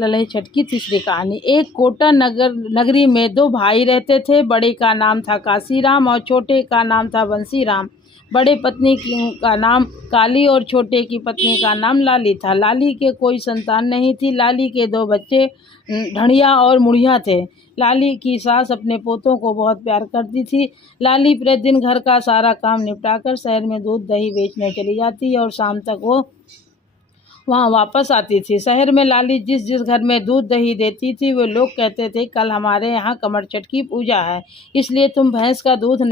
ललई छठ की तीसरी कहानी। एक कोटा नगरी में दो भाई रहते थे। बड़े का नाम था काशीराम और छोटे का नाम था बंसीराम। बड़े पत्नी का नाम काली और छोटे की पत्नी का नाम लाली था। लाली के कोई संतान नहीं थी। लाली के दो बच्चे ढड़िया और मुड़िया थे। लाली की सास अपने पोतों को बहुत प्यार करती थी। लाली प्रतिदिन घर का सारा काम निपटाकर शहर में दूध दही बेचने चली जाती और शाम तक वो वहाँ वापस आती थी। शहर में लाली जिस जिस घर में दूध दही देती थी वे लोग कहते थे, कल हमारे यहाँ कमर छठ की पूजा है, इसलिए तुम भैंस का दूध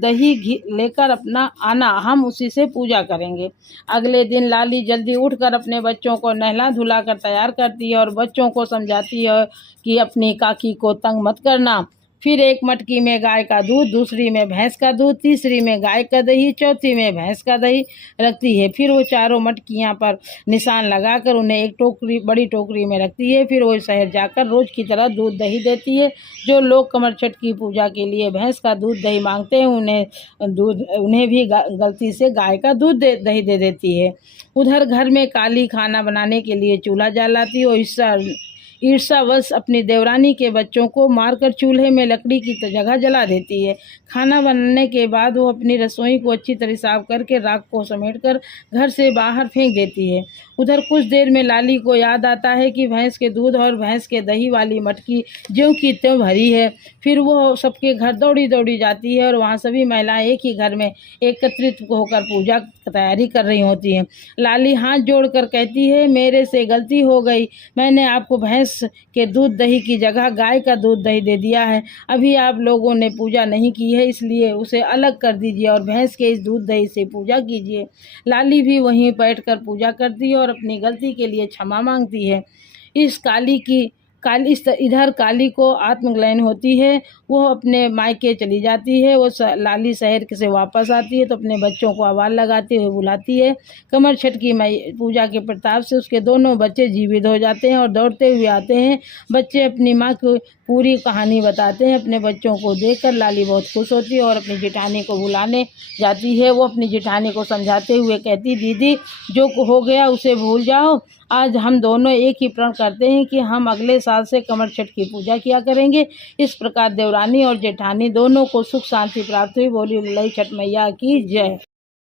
दही घी लेकर अपना आना, हम उसी से पूजा करेंगे। अगले दिन लाली जल्दी उठकर अपने बच्चों को नहला धुला कर तैयार करती है और बच्चों को समझाती है कि अपनी काकी को तंग मत करना। फिर एक मटकी में गाय का दूध, दूसरी में भैंस का दूध, तीसरी में गाय का दही, चौथी में भैंस का दही रखती है। फिर वो चारों मटकियां पर निशान लगाकर उन्हें एक बड़ी टोकरी में रखती है। फिर वो शहर जाकर रोज की तरह दूध दही देती है। जो लोग कमर छठ की पूजा के लिए भैंस का दूध दही मांगते हैं उन्हें भी गलती से गाय का दूध दही दे देती है। उधर घर में काली खाना बनाने के लिए चूल्हा जलाती है और ईर्ष्यावश अपनी देवरानी के बच्चों को मारकर चूल्हे में लकड़ी की जगह जला देती है। खाना बनने के बाद वो अपनी रसोई को अच्छी तरह साफ करके राख को समेटकर घर से बाहर फेंक देती है। उधर कुछ देर में लाली को याद आता है कि भैंस के दूध और भैंस के दही वाली मटकी ज्यों की त्यों भरी है। फिर वो सबके घर दौड़ी दौड़ी जाती है और वहाँ सभी महिलाएं एक ही घर में एकत्रित होकर पूजा की तैयारी कर रही होती हैं। लाली हाथ जोड़कर कहती है, मेरे से गलती हो गई, मैंने आपको भैंस के दूध दही की जगह गाय का दूध दही दे दिया है। अभी आप लोगों ने पूजा नहीं की है, इसलिए उसे अलग कर दीजिए और भैंस के इस दूध दही से पूजा कीजिए। लाली भी वहीं बैठकर पूजा करती है और अपनी गलती के लिए क्षमा मांगती है। इधर काली को आत्मग्लानि होती है। वो अपने मायके चली जाती है। वो लाली शहर से वापस आती है तो अपने बच्चों को आवाज़ लगाते हुए बुलाती है। कमर छठ की पूजा के प्रताप से उसके दोनों बच्चे जीवित हो जाते हैं और दौड़ते हुए आते हैं। बच्चे अपनी माँ को पूरी कहानी बताते हैं। अपने बच्चों को देखकर लाली बहुत खुश होती है और अपनी जेठानी को बुलाने जाती है। वो अपनी जेठानी को समझाते हुए कहती, दीदी जो हो गया उसे भूल जाओ। आज हम दोनों एक ही प्रण करते हैं कि हम अगले साल से कमर छठ की पूजा किया करेंगे। इस प्रकार देवरानी और जेठानी दोनों को सुख शांति प्राप्त हुई। बोली ललई छठ मैया की जय।